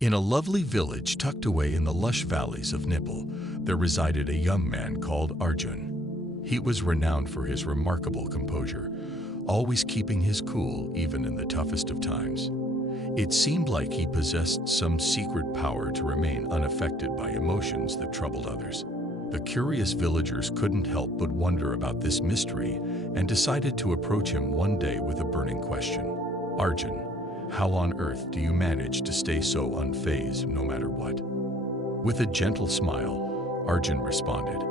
In a lovely village tucked away in the lush valleys of Nipple, there resided a young man called Arjun. He was renowned for his remarkable composure, always keeping his cool even in the toughest of times. It seemed like he possessed some secret power to remain unaffected by emotions that troubled others. The curious villagers couldn't help but wonder about this mystery and decided to approach him one day with a burning question. Arjun, how on earth do you manage to stay so unfazed no matter what? With a gentle smile, Arjun responded,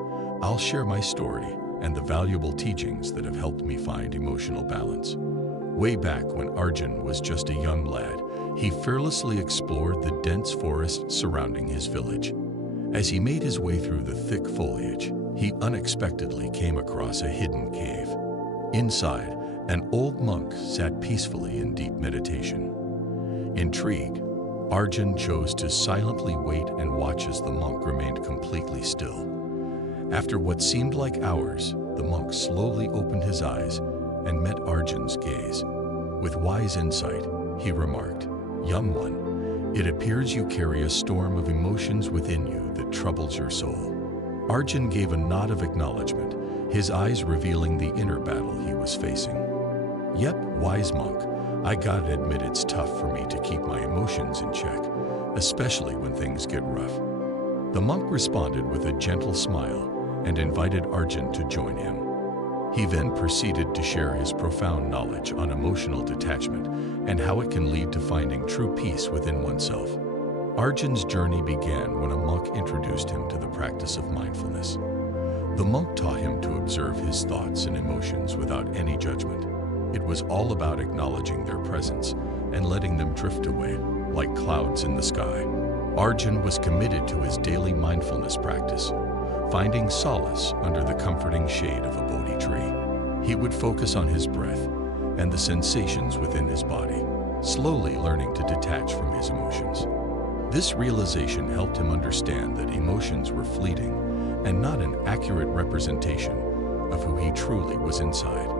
I'll share my story and the valuable teachings that have helped me find emotional balance. Way back when Arjun was just a young lad, he fearlessly explored the dense forest surrounding his village. As he made his way through the thick foliage, he unexpectedly came across a hidden cave. Inside, an old monk sat peacefully in deep meditation. Intrigued, Arjun chose to silently wait and watch as the monk remained completely still. After what seemed like hours, the monk slowly opened his eyes and met Arjun's gaze. With wise insight, he remarked, Young one, it appears you carry a storm of emotions within you that troubles your soul. Arjun gave a nod of acknowledgement, his eyes revealing the inner battle he was facing. Yep, wise monk, I gotta admit it's tough for me to keep my emotions in check, especially when things get rough. The monk responded with a gentle smile and invited Arjun to join him. He then proceeded to share his profound knowledge on emotional detachment and how it can lead to finding true peace within oneself. Arjun's journey began when a monk introduced him to the practice of mindfulness. The monk taught him to observe his thoughts and emotions without any judgment. It was all about acknowledging their presence and letting them drift away, like clouds in the sky. Arjun was committed to his daily mindfulness practice, finding solace under the comforting shade of a Bodhi tree. He would focus on his breath and the sensations within his body, slowly learning to detach from his emotions. This realization helped him understand that emotions were fleeting and not an accurate representation of who he truly was inside.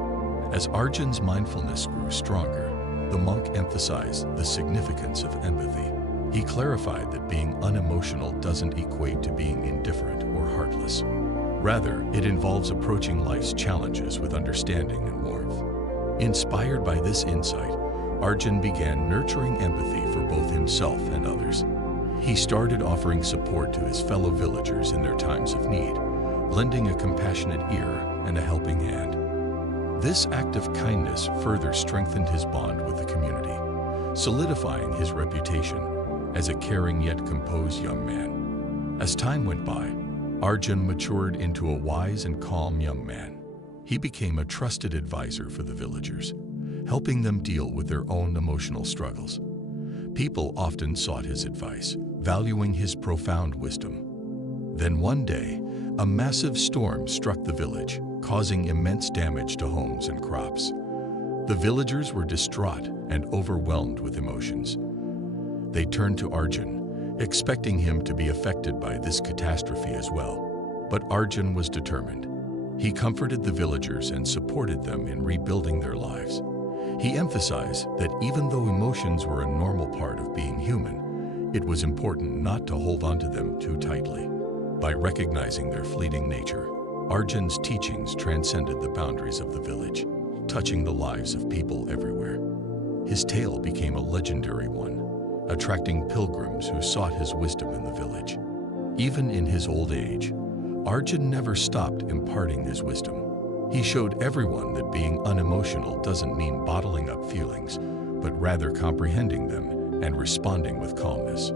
As Arjun's mindfulness grew stronger, the monk emphasized the significance of empathy. He clarified that being unemotional doesn't equate to being indifferent or heartless. Rather, it involves approaching life's challenges with understanding and warmth. Inspired by this insight, Arjun began nurturing empathy for both himself and others. He started offering support to his fellow villagers in their times of need, lending a compassionate ear and a helping hand. This act of kindness further strengthened his bond with the community, solidifying his reputation as a caring yet composed young man. As time went by, Arjun matured into a wise and calm young man. He became a trusted advisor for the villagers, helping them deal with their own emotional struggles. People often sought his advice, valuing his profound wisdom. Then one day, a massive storm struck the village, causing immense damage to homes and crops. The villagers were distraught and overwhelmed with emotions. They turned to Arjun, expecting him to be affected by this catastrophe as well. But Arjun was determined. He comforted the villagers and supported them in rebuilding their lives. He emphasized that even though emotions were a normal part of being human, it was important not to hold onto them too tightly. By recognizing their fleeting nature, Arjun's teachings transcended the boundaries of the village, touching the lives of people everywhere. His tale became a legendary one, attracting pilgrims who sought his wisdom in the village. Even in his old age, Arjun never stopped imparting his wisdom. He showed everyone that being unemotional doesn't mean bottling up feelings, but rather comprehending them and responding with calmness.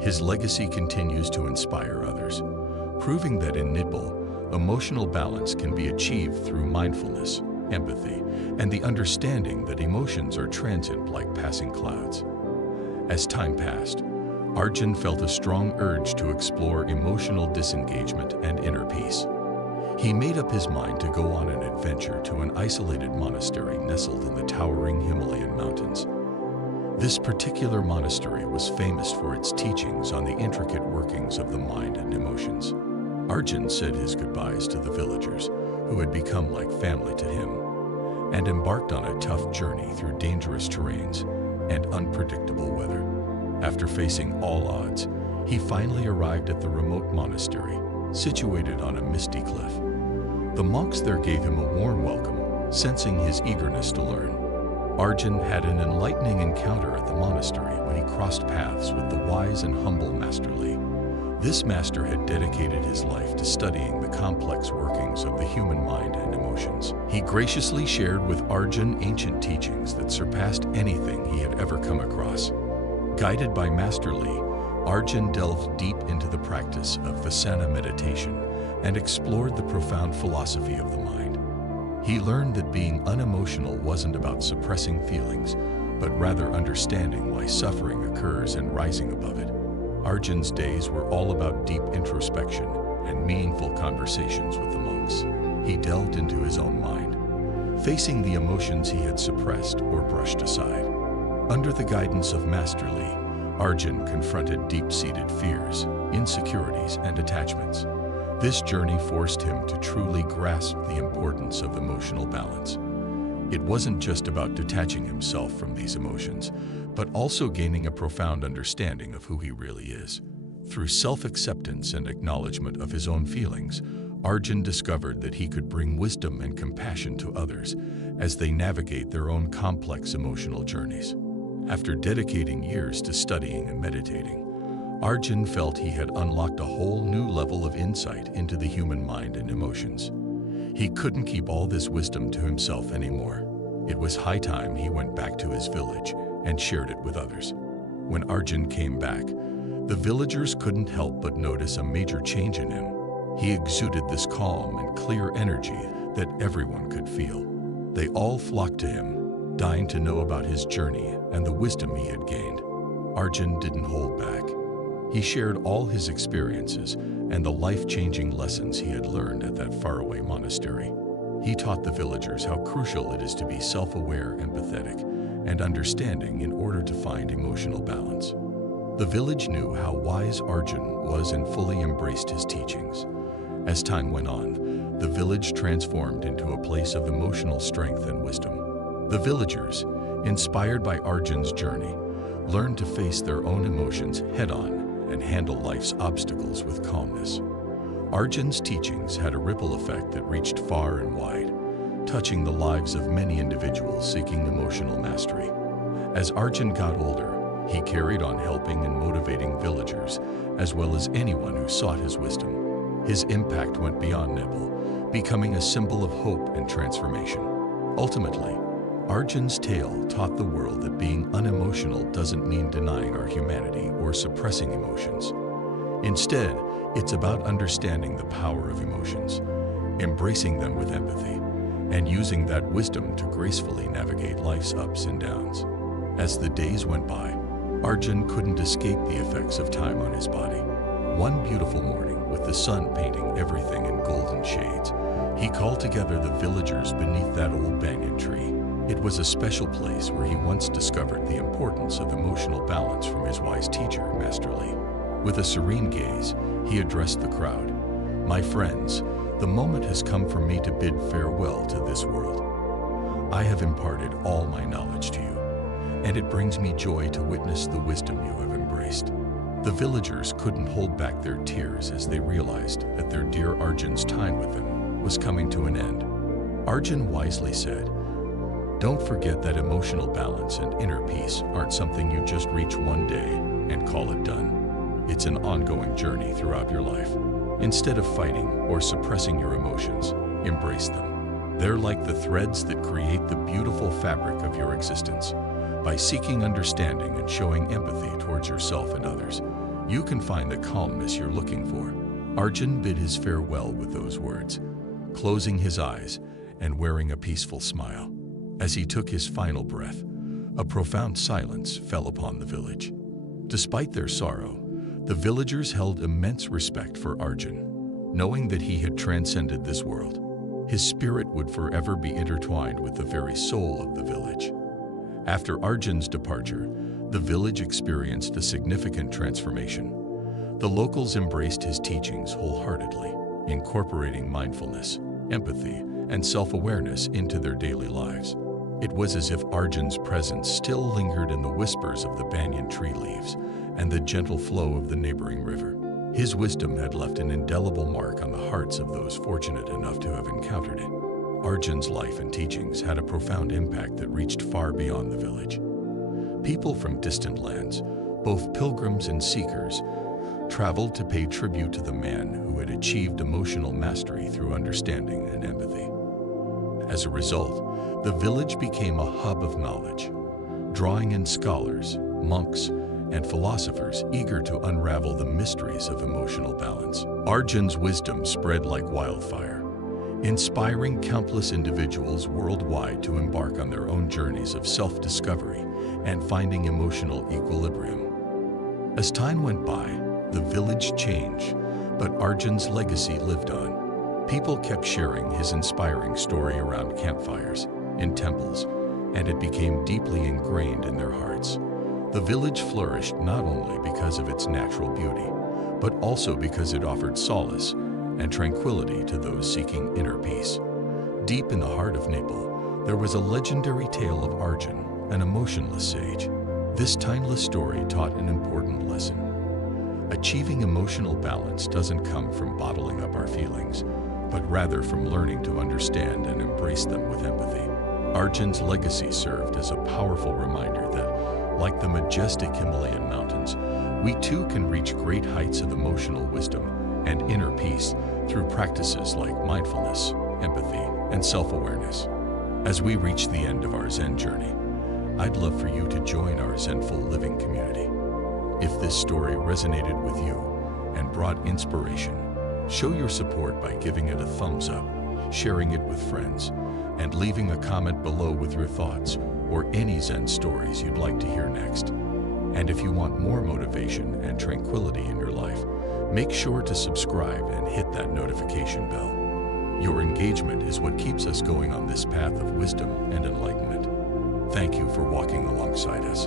His legacy continues to inspire others, proving that in Nipple, emotional balance can be achieved through mindfulness, empathy, and the understanding that emotions are transient like passing clouds. As time passed, Arjun felt a strong urge to explore emotional disengagement and inner peace. He made up his mind to go on an adventure to an isolated monastery nestled in the towering Himalayan mountains. This particular monastery was famous for its teachings on the intricate workings of the mind and emotions. Arjun said his goodbyes to the villagers, who had become like family to him, and embarked on a tough journey through dangerous terrains and unpredictable weather. After facing all odds, he finally arrived at the remote monastery, situated on a misty cliff. The monks there gave him a warm welcome, sensing his eagerness to learn. Arjun had an enlightening encounter at the monastery when he crossed paths with the wise and humble Master Li. This master had dedicated his life to studying the complex workings of the human mind and emotions. He graciously shared with Arjun ancient teachings that surpassed anything he had ever come across. Guided by Master Li, Arjun delved deep into the practice of Vipassana meditation and explored the profound philosophy of the mind. He learned that being unemotional wasn't about suppressing feelings, but rather understanding why suffering occurs and rising above it. Arjun's days were all about deep introspection and meaningful conversations with the monks. He delved into his own mind, facing the emotions he had suppressed or brushed aside. Under the guidance of Master Li, Arjun confronted deep-seated fears, insecurities, and attachments. This journey forced him to truly grasp the importance of emotional balance. It wasn't just about detaching himself from these emotions, but also gaining a profound understanding of who he really is. Through self-acceptance and acknowledgement of his own feelings, Arjun discovered that he could bring wisdom and compassion to others as they navigate their own complex emotional journeys. After dedicating years to studying and meditating, Arjun felt he had unlocked a whole new level of insight into the human mind and emotions. He couldn't keep all this wisdom to himself anymore. It was high time he went back to his village and shared it with others. When Arjun came back, the villagers couldn't help but notice a major change in him. He exuded this calm and clear energy that everyone could feel. They all flocked to him, dying to know about his journey and the wisdom he had gained. Arjun didn't hold back. He shared all his experiences and the life-changing lessons he had learned at that faraway monastery. He taught the villagers how crucial it is to be self-aware, empathetic, and understanding in order to find emotional balance. The village knew how wise Arjun was and fully embraced his teachings. As time went on, the village transformed into a place of emotional strength and wisdom. The villagers, inspired by Arjun's journey, learned to face their own emotions head-on and handle life's obstacles with calmness. Arjun's teachings had a ripple effect that reached far and wide, touching the lives of many individuals seeking emotional mastery. As Arjun got older, he carried on helping and motivating villagers, as well as anyone who sought his wisdom. His impact went beyond Nepal, becoming a symbol of hope and transformation. Ultimately, Arjun's tale taught the world that being unemotional doesn't mean denying our humanity or suppressing emotions. Instead, it's about understanding the power of emotions, embracing them with empathy, and using that wisdom to gracefully navigate life's ups and downs. As the days went by, Arjun couldn't escape the effects of time on his body. One beautiful morning, with the sun painting everything in golden shades, he called together the villagers beneath that old banyan tree. It was a special place where he once discovered the importance of emotional balance from his wise teacher, Master Li. With a serene gaze, he addressed the crowd. "My friends, the moment has come for me to bid farewell to this world. I have imparted all my knowledge to you, and it brings me joy to witness the wisdom you have embraced." The villagers couldn't hold back their tears as they realized that their dear Arjun's time with them was coming to an end. Arjun wisely said, "Don't forget that emotional balance and inner peace aren't something you just reach one day and call it done. It's an ongoing journey throughout your life. Instead of fighting or suppressing your emotions, embrace them. They're like the threads that create the beautiful fabric of your existence. By seeking understanding and showing empathy towards yourself and others, you can find the calmness you're looking for." Arjun bid his farewell with those words, closing his eyes and wearing a peaceful smile. As he took his final breath, a profound silence fell upon the village. Despite their sorrow, the villagers held immense respect for Arjun, knowing that he had transcended this world. His spirit would forever be intertwined with the very soul of the village. After Arjun's departure, the village experienced a significant transformation. The locals embraced his teachings wholeheartedly, incorporating mindfulness, empathy, and self-awareness into their daily lives. It was as if Arjun's presence still lingered in the whispers of the banyan tree leaves, and the gentle flow of the neighboring river. His wisdom had left an indelible mark on the hearts of those fortunate enough to have encountered it. Arjun's life and teachings had a profound impact that reached far beyond the village. People from distant lands, both pilgrims and seekers, traveled to pay tribute to the man who had achieved emotional mastery through understanding and empathy. As a result, the village became a hub of knowledge, drawing in scholars, monks, and philosophers eager to unravel the mysteries of emotional balance. Arjun's wisdom spread like wildfire, inspiring countless individuals worldwide to embark on their own journeys of self-discovery and finding emotional equilibrium. As time went by, the village changed, but Arjun's legacy lived on. People kept sharing his inspiring story around campfires, in temples, and it became deeply ingrained in their hearts. The village flourished not only because of its natural beauty, but also because it offered solace and tranquility to those seeking inner peace. Deep in the heart of Nepal, there was a legendary tale of Arjun, an emotionless sage. This timeless story taught an important lesson. Achieving emotional balance doesn't come from bottling up our feelings, but rather from learning to understand and embrace them with empathy. Arjun's legacy served as a powerful reminder that, like the majestic Himalayan mountains, we too can reach great heights of emotional wisdom and inner peace through practices like mindfulness, empathy, and self-awareness. As we reach the end of our Zen journey, I'd love for you to join our Zenful living community. If this story resonated with you and brought inspiration, show your support by giving it a thumbs up, sharing it with friends, and leaving a comment below with your thoughts or any Zen stories you'd like to hear next. And if you want more motivation and tranquility in your life, make sure to subscribe and hit that notification bell. Your engagement is what keeps us going on this path of wisdom and enlightenment. Thank you for walking alongside us.